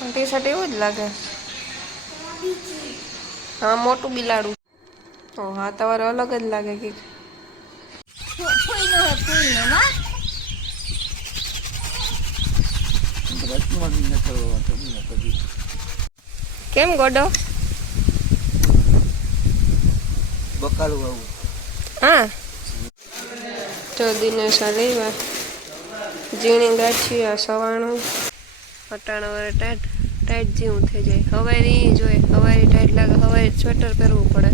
T shirt એવું જ લાગે. હા મોટું બિલાડું. ઓ હા તમારે અલગ જ લાગે કે કેમ ગોડો બકાલું આવું હા તો દિનેશ લેવા ઝીણી ગાંઠી સવાણું અટાણા વાળે ટાઈટ ટાઈટ જેવું થઈ જાય હવારી જોઈએ હવારી ટાઈટ લાગે હવારી સ્વેટર પહેરવું પડે.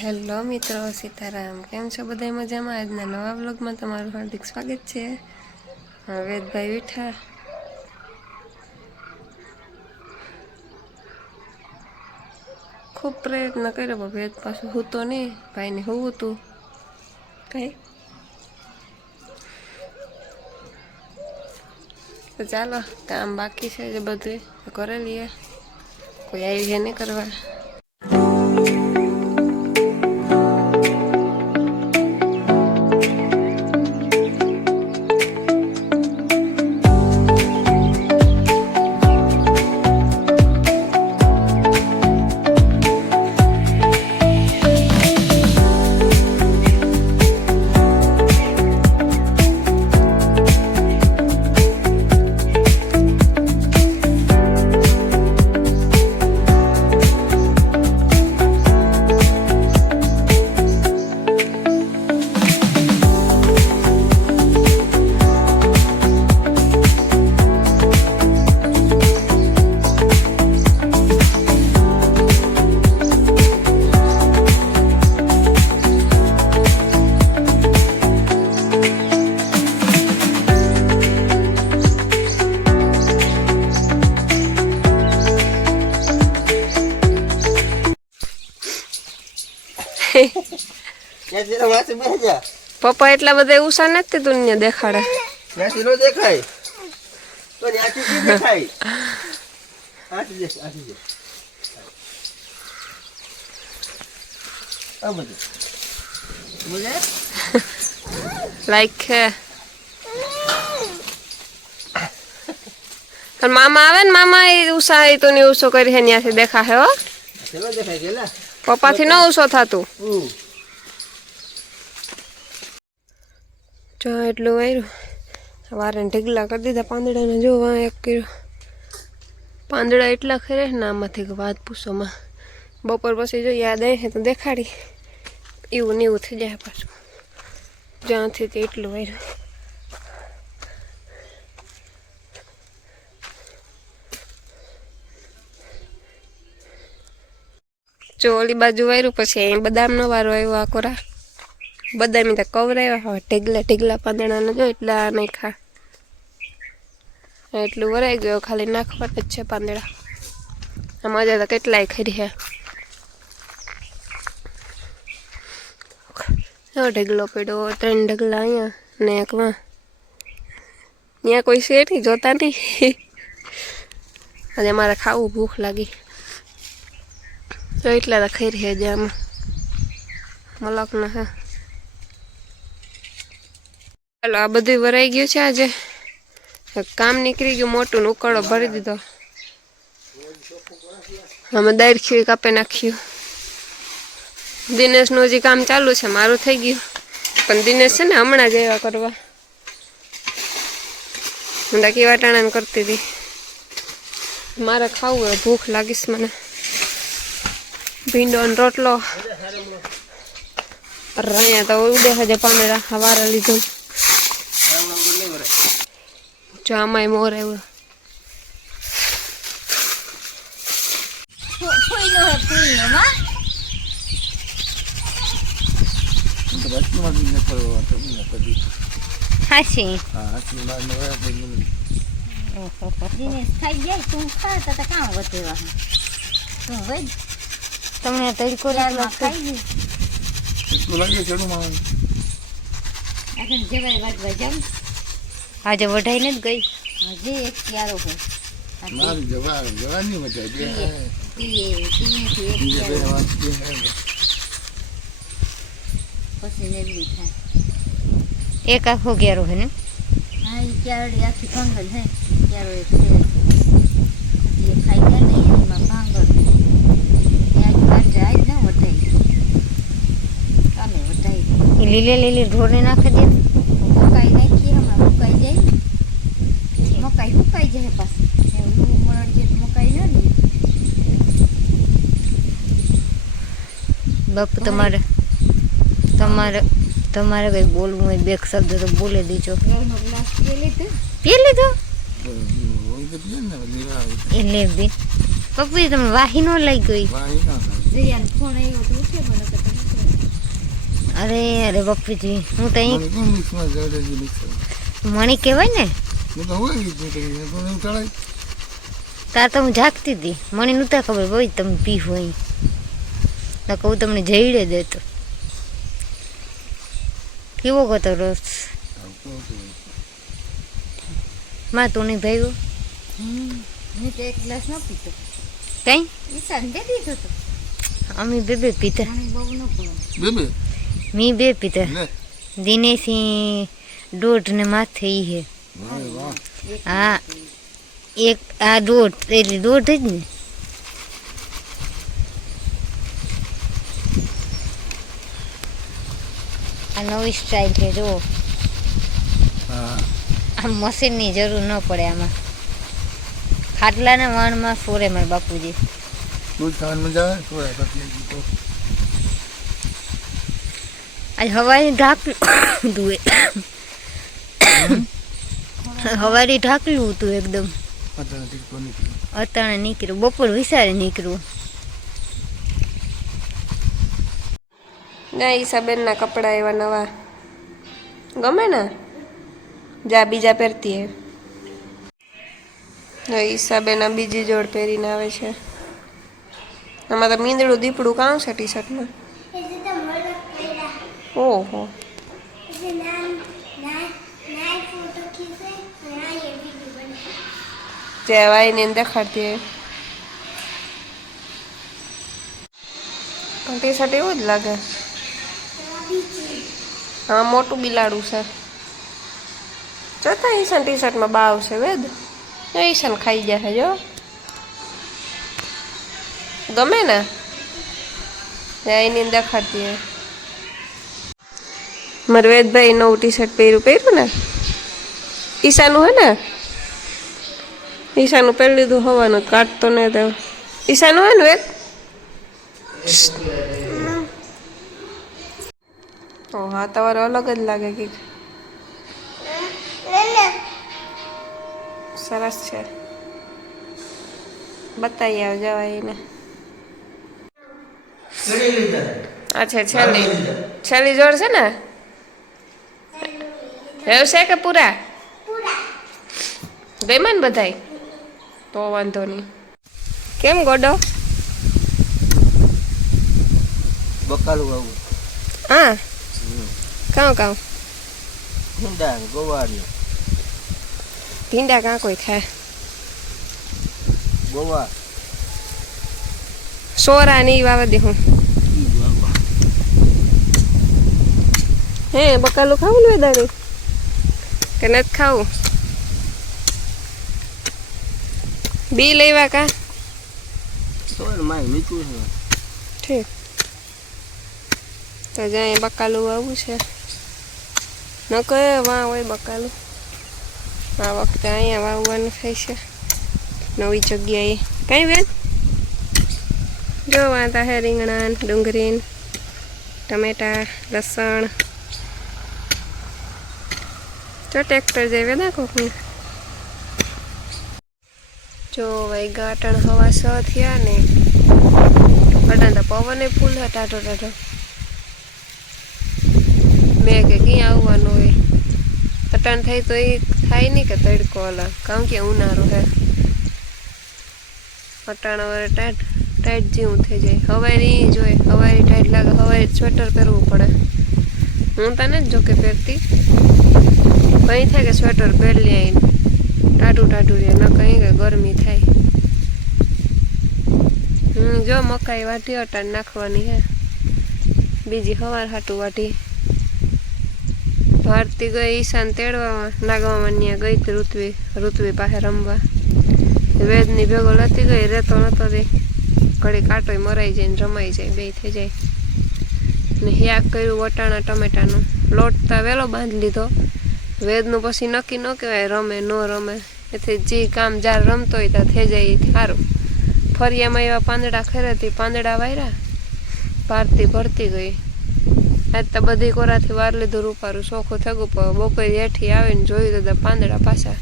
હેલો મિત્રો સીતારામ કેમ છો બધા મજામાં આજના નવા વ્લોગમાં તમારું હાર્દિક સ્વાગત છે. વેદભાઈ ઉઠા ખૂબ પ્રયત્ન કર્યો પણ વેદ પાછું હું તો નહીં ભાઈને હું હતું કઈ તો ચાલો કામ બાકી છે જે બધું કરી લઈએ કોઈ આવી છે નહીં કરવા. પપ્પા એટલા બધા ઉષા નથી તું દેખાડે દેખાય તો દેખાય લાઈક છે મામા આવે ને મામા એ ઉષા એ તો ને ઉષો કરી ત્યાંથી દેખાશે હો પપ્પા થી ન ઉષો થતું જો એટલું વાર્યું વારે ઢીગલા કરી દીધા પાંદડાને જો એક કર્યો પાંદડા એટલા ખરે ને આમાંથી વાત પૂછોમાં બપોર પછી જો યાદ આવે તો દેખાડી એવું ને એવું થઈ જાય પાછું જ્યાંથી તે એટલું વાર્યું. જો ઓલી બાજુ વાર્યું પછી અહીં બદામનો વારો આવ્યો આ કોરા બદામી તો કવરાવ્યા હવે ઢીગલા ઢીગલા પાંદડાને જો એટલા નાખા એટલું વરાઈ ગયો ખાલી નાખવાનું જ છે પાંદડા આમાં મજા તો કેટલાય ખરી હે ઢગલો પડ્યો 3 ઢગલા અહીંયા ને એકમાં ત્યાં કોઈ છે નહીં જોતા નહીં અને મારે ખાવું ભૂખ લાગી તો એટલા તો ખરી હે જે આમાં મલકના હે. ચાલો આ બધું વરાઈ ગયું છે આજે કામ નીકળી ગયું મોટું ને ઉકાળો ભરી દીધો અમે દાળ ખીર કાપી નાખ્યું. દિનેશનું હજી કામ ચાલુ છે મારું થઈ ગયું પણ દિનેશ છે ને હમણાં જ એવા કરવા હું ડાકી વાટાણા કરતી હતી મારે ખાવું હોય ભૂખ લાગીશ મને ભીંડો રોટલો અહીંયા તો ઉડે હજે પાંદડા હવારે લીધું જો આમાંય મોર આવ્યો હાસી દિનેશ ખાઈ જાય તું ખાતા તો કામ વધેવા તું વધ તમને તડકો ખાઈ ગયું જવાય વાગવા જામ આજે વઢાઈ ને જ ગઈ હજી એક ક્યારો હોય પછી લેવી થાય એક આખો ક્યારો હે ને હા એ ક્યારડી આખી ભાંગલ હે ક્યારો એક છે જે ખાઈ જાય ને એમાં ભાંગલ આજ પાંજે આજ ન વટાઈ કામે વટાઈ એ લીલી ઢોરને નાખી દે મકાઈ નાખી હમણાં મુકાઈ જાય મકાઈ સુકાઈ જાય પાછી એવું મરણ જે મકાઈ ન લે બાપુ તમારે કઈ બોલવું હોય બે શબ્દ તો બોલી દીજો પી લીધો એટલે બી પપ્પુ તમે વાહી ન લઈ ગઈ અરે અરે પપ્પુજી હું તો અહીં મણી કહેવાય ને તાર તો હું જાગતી હતી મને નહોતા ખબર ભાઈ તમે પી હોય તો કહું તમને જઈડે દેતો કેવો ગતો રસ માં તું નહીં ભાઈ મેં તો એક ગ્લાસ ન પીતો કઈ ઈશાન દે દીધો તો અમે બે પીતા મી બે પીતા દિનેશી દોઢ ને માથે ઈ હે હા એક આ દોઢ એટલે દોઢ જ ને આ નવી સ્ટાઇલ છે જો આમ મશીનની જરૂર ન પડે આમાં ખાટલાના વાણમાં સોરે મારા બાપુજી આજ હવારી ઢાકલું ધુએ હવારી ઢાકલું હતું એકદમ અતાણે નીકળ્યું બપોર વિસારે નીકળ્યું ના ઈસાબેનના કપડાં એવા નવા ગમે ને જા બીજા પહેરતી હે ઈસાબેન બીજી જોડ પહેરીને આવે છે આમાં તો મીંદડું દીપડું કાં છે ટી શર્ટમાં ઓહો જેવાય ને દેખાડતી ટી શર્ટ એવું જ લાગે હા મોટું બિલાડું છે જોતા ઈશાન ટી શર્ટમાં બાવ છે વેદ ઈશાન ખાઈ જાય જો ગમે ને એની દેખાડતી મારે વેદભાઈ નવું ટી શર્ટ પહેર્યું ને ઈશાનું હે ને ઈશાનું પહેરી લીધું હોવાનું કાઢતો ને તો ઈશાનું હે ને વેદ ઓ હા તમારે અલગ જ લાગે કે સરસ છે બતાવી આવ જવાય એને અચ્છા છેલ્લી જોડ છે ને એવું છે કે પૂરા ગઈ ને બધાય તો વાંધો નહીં કેમ ગોડો બકાલું આવું હા કાં ભીંડા ગોવાર ભીંડા કાં કોઈ ખાય ગોવાર સોરા ની વાવા દે હું હે બકાલું ખાવું ને દાડી કે નથી ખાવું બી લેવા કા સોર માય મીઠું છે ઠીક તો જાય બકાલું આવું છે ન કહે વાં હોય બકાલું આ વખતે અહીંયા વાવવાનું થાય છે નવી જગ્યાએ કઈ વેદ જો વાંતા હે રીંગણા ડુંગળી ટમેટા લસણ જો ટ્રેક્ટર જેવે ના કોકનું જો ભાઈ ગાટણ હવા સ થયા ને અટાણ તો પવને ફૂલ હે ટાઢો ટાઢો મેં કે ક્યાં આવવાનું હોય અટાણ થાય તો એ થાય નહીં કે તડકો અલગ કારણ કે ઉનાળો હે અટાણ હવે ટાઈટ જેવું થઈ જાય હવારી જોઈએ હવારી ટાઈટ લાગે હવારી સ્વેટર પહેરવું પડે હું તને જ જોકે પહેરતી કંઈ થાય કે સ્વેટર પહેરી આવીને ટાઢું રહે ન કંઈ કે ગરમી થાય જો મકાઈ વાટી અટાણ નાખવાની હે બીજી હવાર હાટું વાટી ભારતી ગઈ ઈશાન તેડવા નાગવામાં ત્યાં ગઈ હતી ઋત્વી પાસે રમવા. વેદની ભેગો લતી ગઈ રહેતો નતો તે ઘડી કાંટોય મરાઈ જાય ને રમાઈ જાય બે થઈ જાય. ને શાક કર્યું વટાણા ટમેટાનું. લોટતા વહેલો બાંધી લીધો. વેદનું પછી નક્કી ન કહેવાય રમે ન રમે. એથી જે કામ જ્યારે રમતો હોય ત્યાં થઈ જાય એ સારું. ફરિયામાં એવા પાંદડા ખેરેથી પાંદડા વાર્યા. ભારતી ભરતી ગઈ. આજ તો બધી કોરાથી વાર લીધું રૂપારું ચોખ્ખું થયું. બપોરે હેઠી આવીને જોયું તો પાંદડા પાછા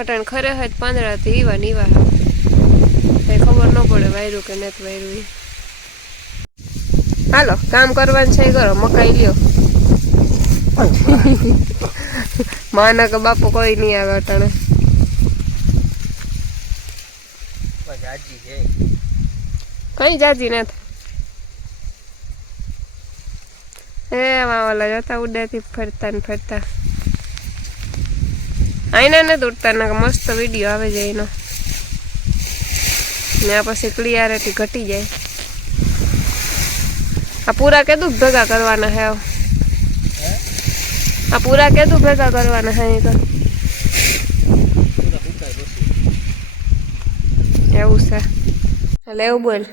અટાણ ખરે હોય પાંદડાથી ઈવા ને ઈવા કઈ ખબર ન પડે વાયરું કે નથી વાયરું. હાલો કામ કરવાનું છે કરો મકાઈ લ્યો. માના કે બાપુ કોઈ નહીં આવે અટાણે. જાજી છે કઈ જાજી નથી. એમાં ઓલા જતા ઉડેથી ફરતા ને ફરતા આઈના નથી ઉડતા ને મસ્ત વિડીયો આવે જાય એનો. ને આ પછી ક્લિયરિટી ઘટી જાય. આ પૂરા કેદું ભેગા કરવાના હે? આ પૂરા કેદું ભેગા કરવાના હે? એવું છે એટલે એવું બોલ.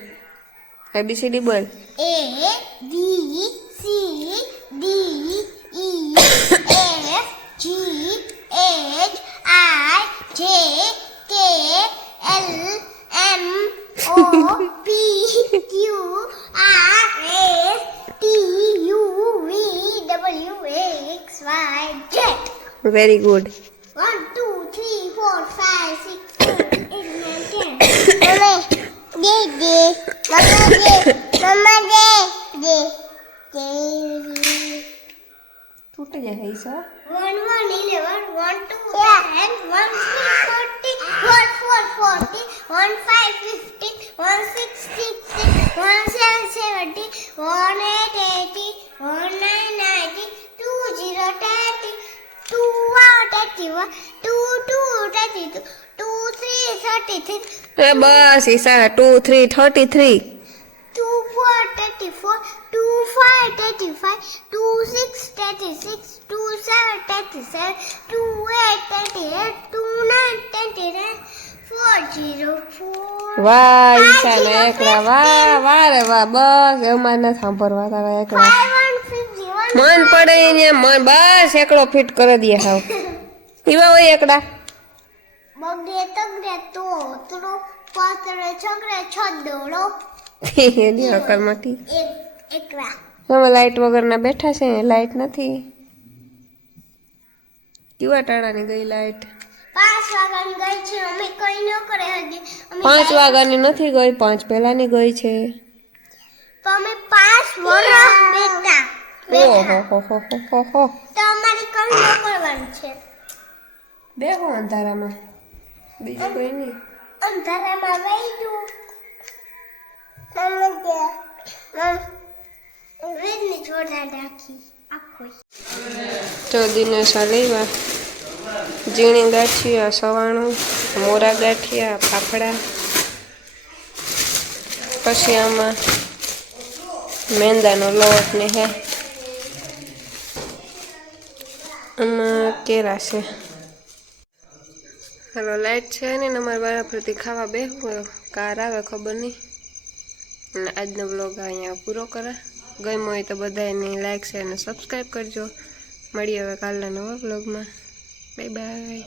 ABCD બોલ. A B C D E F G H I J K L M O P Q R S T U V W X Y Z. Very good. 1 2 3 4 5 6 7 8 9 10. Mama, તૂટી જાય સર. 1 1 11 1 2 10 1 3 40 1 4 40 1 5 50 1 6 60 1 7 70 1 8 80 1 9 90 2 0 30 2 31 2 2 32 2 3 33 એ બસ ઈસા 2 3 33 2 4 34 2 5 35 2 6 36 2 7 37 2 8 38 2 9 29 4 0 4. વાહ ઈશા ને એકડા વાહ વાહ રે વાહ. બસ એમાં ન સાંભળવા તારા એકડા 5 1 51 મન પડે ને મન બસ એકડો ફિટ કરી દે હાવ. એવા હોય એકડા બગડે તગડે તો તરો પાતળે છગડે છદડો એની અકલમાંથી એકલા. હવે લાઈટ વગરના બેઠા છે. લાઈટ નથી. કેવા ટાણાની ગઈ લાઈટ? 5 વાગ્યાની ગઈ છે. અમે કઈ ન કરે હજી. 5 વાગ્યાની નથી ગઈ, 5 પહેલાની ગઈ છે. તો અમે 5 વર્ષ બેઠા ઓહો તો અમારી કઈ ન કરવાનું છે. બેહો અંધારામાં, બીજું કોઈ નહીં. અંધારામાં વૈદું વેદની જોડા રાખી આખો તો દિનેશા લેવા ઝીણી ગાંઠિયા, સવાણું, મોરા ગાંઠિયા, ફાફડા, પછી આમાં મેંદાનો લોટ ને હે આમાં કેરા છે. હાલો લાઈટ છે ને અમારે બરાબરથી ખાવા બેહવું, કાર આવે ખબર નહીં. અને આજનો બ્લોગ અહીંયા પૂરો કરે. ગમ્યો હોય તો બધાને લાઈક શેર અને સબસ્ક્રાઈબ કરજો. મળીએ હવે કાલના નવા બ્લોગમાં. Bye bye.